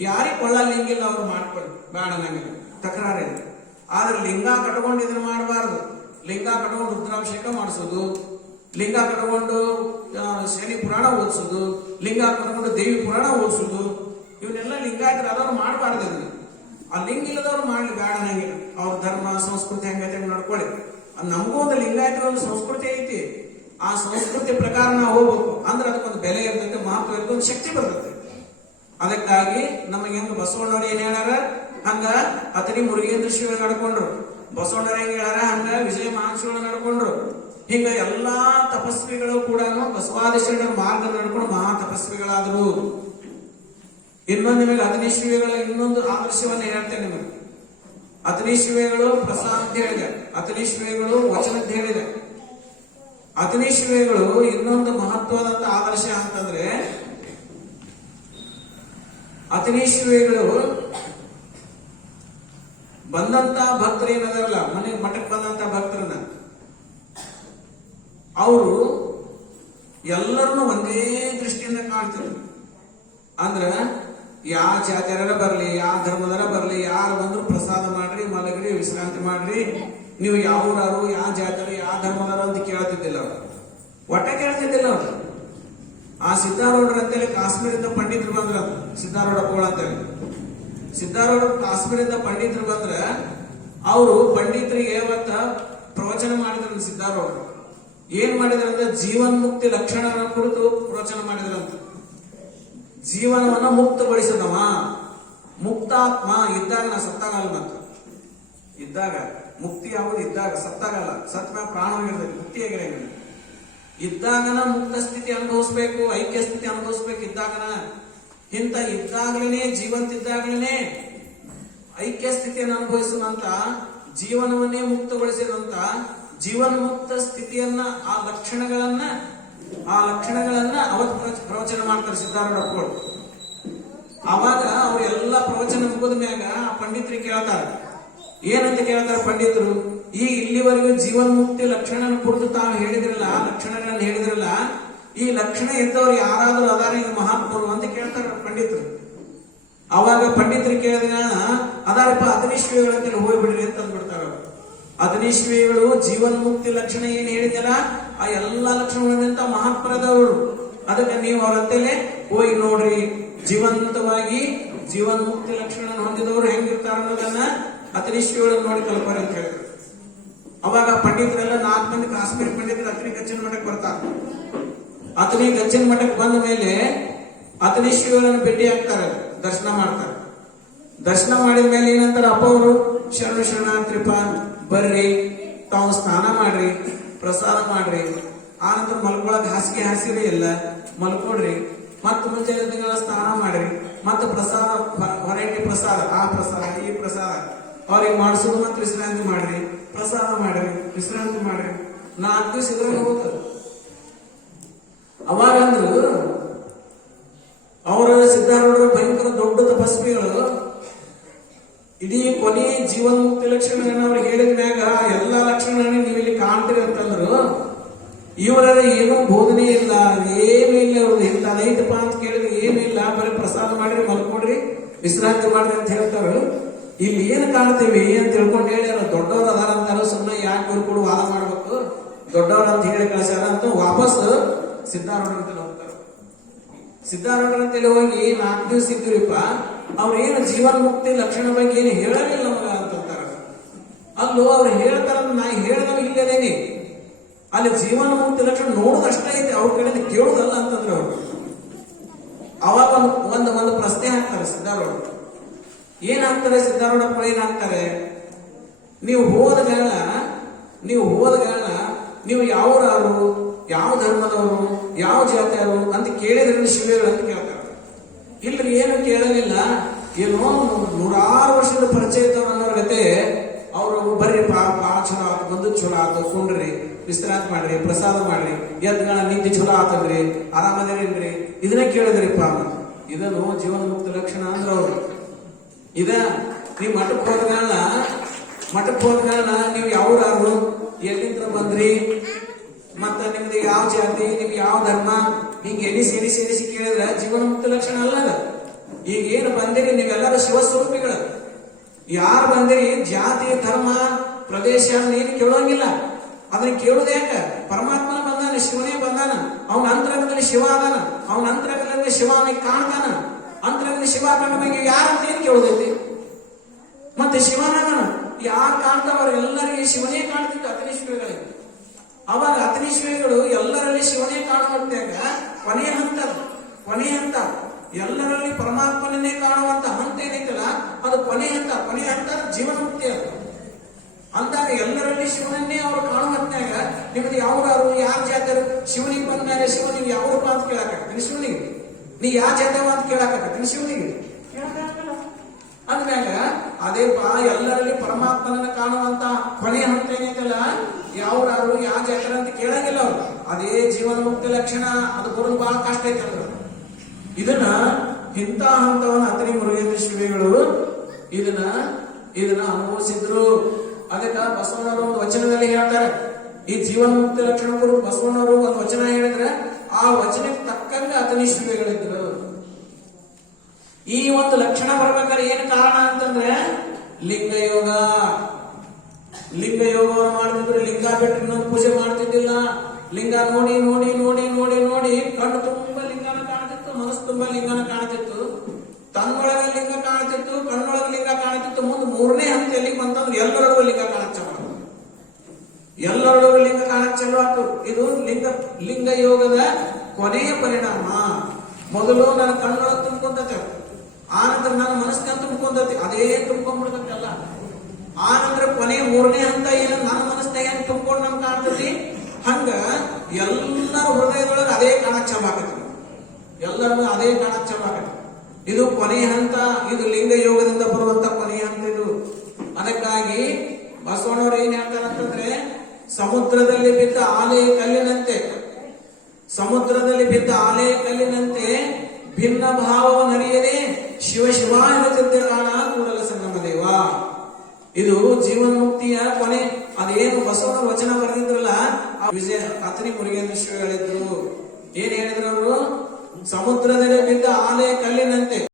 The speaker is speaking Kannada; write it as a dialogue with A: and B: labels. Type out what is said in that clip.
A: ಯಾರಿಗೆ ಕೊಳ್ಳ ಲಿಂಗಿಲ್ಲ ಅವ್ರು ಮಾಡ್ಕೊಳ್ಳಿ. ಬೇಡ ತಕರಾರ ತಕರಾರಿಲ್ಲ ಆದ್ರೆ ಲಿಂಗ ಕಟ್ಕೊಂಡು ಇದನ್ನ ಮಾಡಬಾರ್ದು. ಲಿಂಗ ಕಟ್ಕೊಂಡು ರುದ್ರಾಭಿಷೇಕ ಮಾಡಿಸೋದು. ಲಿಂಗ ಕಟ್ಕೊಂಡು ಶನಿ ಪುರಾಣ ಓದಿಸೋದು. ಲಿಂಗ ಕಟ್ಕೊಂಡು ದೇವಿ ಪುರಾಣ ಓದಿಸೋದು. ಇವನ್ನೆಲ್ಲ ಲಿಂಗಾಯತರ ಅದವ್ರು ಮಾಡಬಾರ್ದು ಇದನ್ನ. ಆ ಲಿಂಗ ಇಲ್ಲದವ್ರು ಮಾಡಲಿ, ಬೇಡ ನಂಗೆ. ಅವ್ರ ಧರ್ಮ, ಸಂಸ್ಕೃತಿ ಹೆಂಗೈತೆ ಹಂಗ್ ನಡ್ಕೊಳ್ಳಿ. ನಮಗೂ ಒಂದು ಲಿಂಗಾಯತರ ಒಂದು ಸಂಸ್ಕೃತಿ ಐತಿ. ಆ ಸಂಸ್ಕೃತಿ ಪ್ರಕಾರ ನಾವು ಹೋಗ್ಬೇಕು. ಅಂದ್ರೆ ಅದಕ್ಕೊಂದು ಬೆಲೆ ಇರ್ತೈತೆ, ಮಹತ್ವ ಇರ್ತದೆ ಒಂದು ಶಕ್ತಿ ಬರ್ತೈತೆ. ಅದಕ್ಕಾಗಿ ನಮಗೆ ಹೆಂಗ ಬಸವಣ್ಣವ್ರು ಏನ್ ಹೇಳ್ಯಾರ? ಹಂಗ ಅತನಿ ಮುರುಗೇಂದ್ರ ಶಿವ ನಡ್ಕೊಂಡ್ರು. ಬಸವಣ್ಣವ್ರ ಹೆಂಗ ಹೇಳ್ಯಾರ? ಹಂಗ ವಿಜಯ ಮಹಾಶಿವ ನಡ್ಕೊಂಡ್ರು. ಹಿಂಗ ಎಲ್ಲಾ ತಪಸ್ವಿಗಳು ಕೂಡ ಬಸವಾದಿಶರಣರ ಮಾರ್ಗ ನಡ್ಕೊಂಡು ಮಹಾ ತಪಸ್ವಿಗಳಾದ್ರು ಇನ್ನೊಂದು ನಿಮಗೆ ಅತನಿಶ್ವಿಗಳ ಇನ್ನೊಂದು ಆದರ್ಶವನ್ನ ಹೇಳ್ತೇನೆ ನಿಮಗೆ. ಅತನಿಶ್ವಿಗಳು ಪ್ರಸಾದ ಅಂತ ಹೇಳಿದೆ. ಅತನಿಶ್ವಿಗಳು ವಚನ ಅಂತ ಹೇಳಿದೆ. ಅತನಿಶ್ವಿಗಳು ಇನ್ನೊಂದು ಮಹತ್ವದಂತ ಆದರ್ಶ ಅಂತಂದ್ರೆ ಅತನೀಶ್ವರಿಗಳು ಬಂದಂತ ಭಕ್ತರು ಏನದಾರಲ್ಲ, ಮನೆ ಮಠಕ್ಕೆ ಬಂದಂತ ಭಕ್ತರನ್ನ. ಅವರು ಎಲ್ಲರನ್ನು ಒಂದೇ ದೃಷ್ಟಿಯಿಂದ ಕಾಣ್ತಾರೆ ಅಂದ್ರ, ಯಾವ ಜಾತಿಯರ ಬರಲಿ, ಯಾವ ಧರ್ಮದರ ಬರಲಿ, ಯಾರು ಬಂದ್ರು ಪ್ರಸಾದ ಮಾಡ್ರಿ, ಮಲಗ್ರಿ, ವಿಶ್ರಾಂತಿ ಮಾಡ್ರಿ. ನೀವು ಯಾವ ಊರಾರು, ಯಾವ ಜಾತಿಯರು, ಯಾವ ಧರ್ಮದರ ಅಂತ ಕೇಳ್ತಿದ್ದಿಲ್ಲ ಅವರು. ಒಟ್ಟ ಕೇಳ್ತಿದ್ದಿಲ್ಲ ಅವ್ರು. ಆ ಸಿದ್ದಾರೂಢರ ಅಂತೇಳಿ ಕಾಶ್ಮೀರಿಂದ ಪಂಡಿತರು ಬಂದ್ರ. ಸಿದ್ದಾರೂಢಪ್ಪಗಳು ಅಂತೇಳಿ. ಸಿದ್ದಾರೂಢ ಕಾಶ್ಮೀರದಿಂದ ಪಂಡಿತರು ಬಂದ್ರ ಅವರು ಪಂಡಿತರಿಗೆ ಮತ್ತ ಪ್ರವಚನ ಮಾಡಿದ್ರು ಸಿದ್ದಾರೂಢರು ಏನ್ ಮಾಡಿದ್ರಂದ್ರೆ ಜೀವನ್ ಮುಕ್ತಿ ಲಕ್ಷಣಗಳ ಕುರಿತು ಪ್ರವಚನ ಮಾಡಿದ್ರಂತ. ಜೀವನವನ್ನ ಮುಕ್ತಗೊಳಿಸಿದವ. ಮುಕ್ತಾತ್ಮ ಇದ್ದಾಗ ನಾ ಸತ್ತಾಗಲ್ಲ ಮತ್ತ. ಇದ್ದಾಗ ಮುಕ್ತಿ ಯಾವುದು? ಇದ್ದಾಗ ಸತ್ತಾಗಲ್ಲ. ಸತ್ತ ಪ್ರಾಣವಾಗಿರ್ತದೆ ಮುಕ್ತಿಯಾಗಿರಂಗಿಲ್ಲ ಇದ್ದಾಗನ ಮುಕ್ತ ಸ್ಥಿತಿ ಅನುಭವಿಸ್ಬೇಕು, ಐಕ್ಯ ಸ್ಥಿತಿ ಅನುಭವಿಸ್ಬೇಕು ಇದ್ದಾಗನ. ಇಂತ ಇದ್ದಾಗಲೇ ಜೀವಂತಿದ್ದಾಗಲೇ ಐಕ್ಯ ಸ್ಥಿತಿಯನ್ನು ಅನುಭವಿಸುವಂತ ಜೀವನವನ್ನೇ ಮುಕ್ತಗೊಳಿಸಿದಂತ ಜೀವನ ಮುಕ್ತ ಸ್ಥಿತಿಯನ್ನ, ಆ ಲಕ್ಷಣಗಳನ್ನ ಆ ಲಕ್ಷಣಗಳನ್ನ ಅವತ್ ಪ್ರವಚ- ಪ್ರವಚನ ಮಾಡ್ತಾರೆ ಸಿದ್ಧಾರೂಢಪ್ಪಗಳು ಅವಾಗ ಅವ್ರ ಎಲ್ಲ ಪ್ರವಚನ ಮುಗಿದ ಮ್ಯಾಗ ಆ ಪಂಡಿತರಿಗೆ ಕೇಳ್ತಾರೆ. ಏನಂತ ಕೇಳ್ತಾರೆ ಪಂಡಿತರು? ಇಲ್ಲಿವರೆಗೂ ಜೀವನ್ ಮುಕ್ತಿ ಲಕ್ಷಣ ಕುರಿತು ತಾವು ಹೇಳಿದ್ರಲ್ಲ ಲಕ್ಷಣಗಳನ್ನು ಹೇಳಿದ್ರಲ್ಲ, ಈ ಲಕ್ಷಣ ಇದ್ದವ್ರು ಯಾರಾದ್ರೂ ಅದಾರ, ಇದು ಮಹಾತ್ಮರು ಅಂತ ಕೇಳ್ತಾರೆ ಪಂಡಿತರು. ಅವಾಗ ಪಂಡಿತರು ಕೇಳಿದ ಅದಾರಪ್ಪ ಅತನಿಶ್ವೇಗಳಂತೇಳಿ ಹೋಗ್ಬಿಡ್ರಿ ಅಂತ ಅಂದ್ಬಿಡ್ತಾರ ಜೀವನ್ಮುಕ್ತಿ ಜೀವನ್ ಮುಕ್ತಿ ಲಕ್ಷಣ ಏನ್ ಹೇಳಿದಾರ ಆ ಎಲ್ಲಾ ಲಕ್ಷಣಗಳಂತ ಮಹಾತ್ಮರದವರು. ಅದಕ್ಕೆ ನೀವು ಅವರಂತೆಲೆ ಹೋಗಿ ನೋಡ್ರಿ, ಜೀವಂತವಾಗಿ ಜೀವನ್ ಮುಕ್ತಿ ಲಕ್ಷಣ ಹೊಂದಿದವರು ಹೆಂಗಿರ್ತಾರ ಅನ್ನೋದನ್ನ ಅತನಿಶ್ವೇಗಳನ್ನು ನೋಡಿ ಕಲ್ಪಾರ ಅಂತ ಹೇಳಿದ್ರು. ಅವಾಗ ಪಂಡಿತರೆಲ್ಲ ನಾಲ್ಕು ಮಂದಿ ಕಾಶ್ಮೀರ ಪಂಡಿತರು ಅತನಿ ಗಚ್ಚಿನ ಮಠಕ್ಕೆ ಬರ್ತಾರೆ. ಅತನಿ ಗಚ್ಚಿನ ಮಠಕ್ಕೆ ಬಂದ ಮೇಲೆ ಅತನಿ ಶ್ರೀಗಳನ್ನು ಭೇಟಿ ಆಗ್ತಾರೆ, ದರ್ಶನ ಮಾಡ್ತಾರೆ. ದರ್ಶನ ಮಾಡಿದ ಮೇಲೆ ಏನಂತಾರೆ, ಅಪ್ಪ ಅವರು, ಶರಣ ಶರಣಾರ್ಥಿಪ್ಪ ಬರ್ರಿ, ತಾವು ಸ್ನಾನ ಮಾಡ್ರಿ, ಪ್ರಸಾದ ಮಾಡ್ರಿ. ಆನಂತರ ಮಲ್ಕೊಳಕ್ ಹಾಸಿಗೆ ಹಾಸಿರಿ ಇಲ್ಲ ಮಲ್ಕೊಡ್ರಿ. ಮತ್ತ ಮುಂಜಾನೆ ಸ್ನಾನ ಮಾಡ್ರಿ. ಮತ್ತ ಪ್ರಸಾದ ವರೈಟಿ ಪ್ರಸಾದ, ಆ ಪ್ರಸಾದ, ಈ ಪ್ರಸಾದ. ಅವ್ರಿಗೆ ಮಾಡಿಸೋದು ಮತ್ತೆ ವಿಶ್ರಾಂತಿ ಮಾಡ್ರಿ, ಪ್ರಸಾದ ಮಾಡ್ರಿ, ವಿಶ್ರಾಂತಿ ಮಾಡ್ರಿ. ನಾಲ್ಕು ದಿವಸ ಇದ್ರೆ ಹೋಗ್ತಾರೆ ಅವಾಗಂದ್ರು ಅವರ ಸಿದ್ಧಾರೂಢರ ಭಯಂಕರ ದೊಡ್ಡ ತಪಸ್ವಿಗಳು. ಇಡೀ ಕೊನೆ ಜೀವನ್ ಮುಕ್ತಿ ಲಕ್ಷಣಗಳನ್ನ ಅವ್ರಿಗೆ ಹೇಳಿದ ಮ್ಯಾಗ ಎಲ್ಲಾ ಲಕ್ಷಣಗಳನ್ನ ನೀವು ಇಲ್ಲಿ ಕಾಣ್ತೀರಿ ಅಂತಂದ್ರು, ಇವರಲ್ಲಿ ಏನೂ ಬೋಧನೆ ಇಲ್ಲ, ಏನೂ ಇಲ್ಲ ಅವ್ರದ್ದು ಇಂಥದೈತಪ್ಪ ಅಂತ ಕೇಳಿದ್ರೆ ಏನೂ ಇಲ್ಲ. ಬರೀ ಪ್ರಸಾದ ಮಾಡ್ರಿ, ಮಲ್ಕೊಡ್ರಿ, ವಿಶ್ರಾಂತಿ ಮಾಡ್ರಿ ಅಂತ ಹೇಳ್ತಾರ. ಇಲ್ಲಿ ಏನು ಕಾಣ್ತೀವಿ ಅಂತ ತಿಳ್ಕೊಂಡು ಹೇಳಿ ದೊಡ್ಡವ್ರು ಅದಾರ ಅಂತಾರ ಸುಮ್ಮನೆ ಯಾಕೆ ಇವ್ರು ಕೂಡ ವಾದ ಮಾಡ್ಬೇಕು? ದೊಡ್ಡವ್ರು ಅಂತ ಹೇಳಿ ಕಳಿಸ್ಯಾರ ಅಂತ ವಾಪಸ್ ಸಿದ್ಧಾರೂಢರ ಅಂತ ಹೋಗ್ತಾರ. ಅಂತೇಳಿ ಹೋಗಿ ನಾಲ್ಕು ದಿವಸ ಇದ್ದೀರಿಪ್ಪ, ಅವ್ರ ಏನು ಜೀವನ್ ಮುಕ್ತಿ ಲಕ್ಷಣ ಬಗ್ಗೆ ಏನು ಹೇಳಲಿಲ್ಲ ನಮಗ ಅಂತಂತಾರ ಅಲ್ಲೂ ಅವ್ರು ಹೇಳ್ತಾರ, ನಾ ಹೇಳ್ದವ್ ಇಲ್ಲದೇನೆ ಅಲ್ಲಿ ಜೀವನ ಮುಕ್ತಿ ಲಕ್ಷಣ ನೋಡೋದಷ್ಟೇ ಐತೆ, ಅವ್ರ ಕಡೆಯಿಂದ ಕೇಳುದಲ್ಲ ಅಂತಂದ್ರೆ ಅವರು. ಅವಾಗ ಒಂದು ಒಂದು ಒಂದು ಪ್ರಶ್ನೆ ಹಾಕ್ತಾರೆ ಸಿದ್ಧಾರೂಢ ಏನ್ ಸಿದ್ಧಾರೂಢಪ್ಪ ಏನಾಗ್ತಾರೆ ಏನ್ ನೀವು ಹೋದ ಗಾಳ ನೀವು ಹೋದ ಗಾಳ ನೀವು ಯಾವ್ರಾರು ಯಾವ ಧರ್ಮದವರು, ಯಾವ ಜಾತಿಯವರು ಅಂತ ಕೇಳಿದ್ರೆ ಶಿವೆಗಳು ಅಂತ ಕೇಳ್ತಾರೆ. ಇಲ್ರಿ ಏನು ಕೇಳಲಿಲ್ಲ. ಏನೋ ನೂರಾರು ವರ್ಷದ ಪರಿಚಯ ಗತೆ ಅವರು ಬರ್ರಿ ಪಾ ಪಾ ಚಲೋ ಆತು, ಬಂದು ಚಲೋ ಆತು, ಕುಂಡ್ರಿ, ವಿಶ್ರಾಂತಿ ಮಾಡ್ರಿ, ಪ್ರಸಾದ ಮಾಡ್ರಿ ಎದ್ಗಳ ನಿದ್ದೆ ಚಲೋ ಆತದ್ರಿ ಆರಾಮದಿರೇನ್ರಿ ಇದನ್ನ ಕೇಳಿದ್ರಿಪ್ಪ ಇದನ್ನು ಜೀವನ ಮುಕ್ತ ಲಕ್ಷಣ ಅಂದ್ರೆ ಅವ್ರು. ಇದ ನೀವು ಮಠಕ್ಕೆ ಹೋದ್ಮೇಲ ಮಠಕ್ಕೆ ಹೋದ್ಮೇಲ ನೀವು ಯಾವ್ರಾರು ಎಲ್ಲಿಂದ ಬಂದ್ರಿ? ಮತ್ತ ನಿಮ್ದು ಯಾವ ಜಾತಿ, ನಿಮ್ಗೆ ಯಾವ ಧರ್ಮ? ಹಿಂಗೆ ಎನಿಸಿ ಎನಿಸಿ ಎನಿಸಿ ಕೇಳಿದ್ರೆ ಜೀವನ ಮುಕ್ತ ಲಕ್ಷಣ ಅಲ್ಲ ಅದ. ಈಗ ಏನು ಬಂದಿರಿ ನೀವೆಲ್ಲರೂ ಶಿವಸ್ವರೂಪಿಗಳು. ಯಾರು ಬಂದಿರಿ? ಜಾತಿ, ಧರ್ಮ, ಪ್ರದೇಶ ಏನು ಕೇಳೋಂಗಿಲ್ಲ. ಅದನ್ನ ಕೇಳುದು ಯಾಕ? ಪರಮಾತ್ಮನ ಬಂದಾನ, ಶಿವನೇ ಬಂದಾನ. ಅವನ ಅಂತರಂಗದಲ್ಲಿ ಶಿವ ಅದಾನ. ಅವನ ಅಂತರಂಗದಲ್ಲಿ ಶಿವ ಅವನಿಗೆ ಕಾಣ್ತಾನ ಅಂತರಂಗದಲ್ಲಿ ಶಿವ ಬಗ್ಗೆ ಯಾರಂತ ಏನ್ ಕೇಳುದೈತಿ? ಮತ್ತೆ ಶಿವನಗನ ಯಾರು ಕಾಣ್ತಾವ ಎಲ್ಲರಿಗೆ ಶಿವನೇ ಕಾಣ್ತಿದ್ದ ಅತನೀಶ್ವರಿಗಳಿಗೆ ಅವಾಗ ಅತನೀಶ್ವರಿಗಳು ಎಲ್ಲರಲ್ಲಿ ಶಿವನೇ ಕಾಣುವಂತಾಗ ಕೊನೆಯ ಹಂತ, ಕೊನೆ ಹಂತ, ಎಲ್ಲರಲ್ಲಿ ಪರಮಾತ್ಮನನ್ನೇ ಕಾಣುವಂತ ಹಂತ ಏನೈತಲ್ಲ ಅದು ಕೊನೆಯ ಹಂತ ಕೊನೆಯ ಹಂತ ಜೀವನ ಮುಕ್ತಿ ಅದು. ಅಂದಾಗ ಎಲ್ಲರಲ್ಲಿ ಶಿವನನ್ನೇ ಅವರು ಕಾಣುವಂತಾಗ ನಿಮ್ದು ಯಾವ್ದಾರು ಯಾರು ಜಾತರು, ಶಿವನಿಗೆ ಬಂದಾಗ ಶಿವನಿಗೆ ಯಾವ ಮಾತು ಕೇಳಾಕತ್ತೀನಿ ಶಿವನಿಗೆ. ನೀ ಯಾ ಜಾತವ ಅಂತ ಕೇಳಾಕತ್ತೀನಿ ಶಿವನಿಗೆ ಕೇಳಕ್ಕಾಗಲ್ಲ. ಅಂದ್ಮ್ಯಾಗ ಅದೇ ಬಾ ಎಲ್ಲರಲ್ಲಿ ಪರಮಾತ್ಮನನ್ನ ಕಾಣುವಂತ ಕೊನೆ ಹಂತ ಏನೈತಲ್ಲ ಯಾವ್ರಾರು ಯಾ ಜಾತರ ಅಂತ ಕೇಳಂಗಿಲ್ಲ ಅವ್ರು. ಅದೇ ಜೀವನ ಮುಕ್ತಿ ಲಕ್ಷಣ ಅದು ಬರೋದು ಬಹಳ ಕಷ್ಟ ಐತೆ ಅಂದ್ರೆ ಇದನ್ನ ಇಂಥ ಹಂತವನ್ನ ಅತನಿ ಮುರುಗೇಂದ್ರ ಶಿವಿಗಳು ಇದನ್ನ ಇದನ್ನ ಅನುಭವಿಸಿದ್ರು. ಅದಕ್ಕ ಬಸವಣ್ಣವರು ಒಂದು ವಚನದಲ್ಲಿ ಹೇಳ್ತಾರೆ. ಈ ಜೀವನ ಮುಕ್ತಿ ಲಕ್ಷಣ ಗುರು ಬಸವಣ್ಣವರು ಒಂದು ವಚನ ಹೇಳಿದ್ರೆ ಆ ವಚನಕ್ಕೆ ತಕ್ಕಂಗೆ ಅತನಿಷ್ಠತೆಗಳಿದ್ರು ಈ ಒಂದು ಲಕ್ಷಣ ಬರ್ಬೇಕಾದ್ರೆ ಏನು ಕಾರಣ ಅಂತಂದ್ರೆ ಲಿಂಗಯೋಗ. ಲಿಂಗ ಯೋಗವನ್ನು ಮಾಡ್ತಿದ್ರು ಲಿಂಗ ಬೆಟ್ಟ ಪೂಜೆ ಮಾಡ್ತಿದ್ದಿಲ್ಲ. ಲಿಂಗ ನೋಡಿ ನೋಡಿ ನೋಡಿ ನೋಡಿ ನೋಡಿ ಕಣ್ಣು ತುಂಬಾ ಲಿಂಗನ ಕಾಣ್ತಿತ್ತು, ಮನಸ್ಸು ತುಂಬಾ ಲಿಂಗನ ಕಾಣ್ತಿತ್ತು. ತನ್ನೊಳಗ ಲಿಂಗ ಕಾಣ್ತಿತ್ತು, ಕಣ್ಣೊಳಗ ಲಿಂಗ ಕಾಣ್ತಿತ್ತು. ಮುಂದೆ ಮೂರನೇ ಹಂತದಲ್ಲಿ ಬಂತಂದ್ರೆ ಎಲ್ಲರೊಳಗೂ ಲಿಂಗ ಕಾಣಕ್ ಚಾಲು ಎಲ್ಲರೊಳಗೂ ಲಿಂಗ ಕಾಣಕ್ ಚಲೋ ಆಯ್ತು ಇದು ಲಿಂಗ ಲಿಂಗ ಯೋಗದ ಕೊನೆಯ ಪರಿಣಾಮ ಮೊದಲು ನನ್ನ ಕಣ್ಣು ತುಂಬ್ಕೊಂತೈತೆ ಆನಂತರ ನನ್ನ ಮನಸ್ಸಿನ ತುಂಬ್ಕೊಂತೈತಿ ಅದೇ ತುಂಬ್ಕೊಂಡ್ಬಿಡ್ತೈತಿ ಅಲ್ಲ ಆನಂತರ ಕೊನೆಯ ಮೂರನೇ ಹಂತ ಏನು? ನನ್ನ ಮನಸ್ಸಿನಾಗ ಹೆಂಗ್ ತುಂಬ್ಕೊಂಡು ನಮ್ಗೆ ಕಾಣ್ತತಿ ಹಂಗ ಎಲ್ಲರ ಹೃದಯದೊಳಗೆ ಅದೇ ಕಾಣಕ್ ಆಗತ್ತೆ ಎಲ್ಲರಿಗೂ ಅದೇ ಕಾಣಕ್ ಆಗತ್ತೆ ಇದು ಕೊನೆಯ ಹಂತ. ಇದು ಲಿಂಗ ಯೋಗದಿಂದ ಬರುವಂತ ಕೊನೆಯ ಹಂತ ಇದು. ಅದಕ್ಕಾಗಿ ಬಸವಣ್ಣವ್ರು ಏನ್ ಹೇಳ್ತಾರಂತಂದ್ರೆ ಸಮುದ್ರದಲ್ಲಿ ಬಿದ್ದ ಆಲೆ ಕಲ್ಲಿನಂತೆ ಸಮುದ್ರದಲ್ಲಿ ಬಿದ್ದ ಆಲೆ ಕಲ್ಲಿನಂತೆ ಭಿನ್ನ ಭಾವವನ್ನರಿಯದೆ ಶಿವ ಶಿವ ಎನ್ನುತ್ತಿದ್ದ ಕಾಣ ಕೂಡಲ ಸಂಗಮ ದೇವ. ಇದು ಜೀವನ ಮುಕ್ತಿಯ ಕೊನೆ. ಅದೇನು ಬಸವನ ವಚನ ಬರೆದಿದ್ರಲ್ಲ, ಆ ವಿಜಯ ಅತನಿ ಮುರುಗೇಂದ್ರ ಶಿವ ಹೇಳಿದ್ರು. ಏನ್ ಹೇಳಿದ್ರು ಅವರು? ಸಮುದ್ರದಲ್ಲಿ ಬಿದ್ದ ಆಲೆ ಕಲ್ಲಿನಂತೆ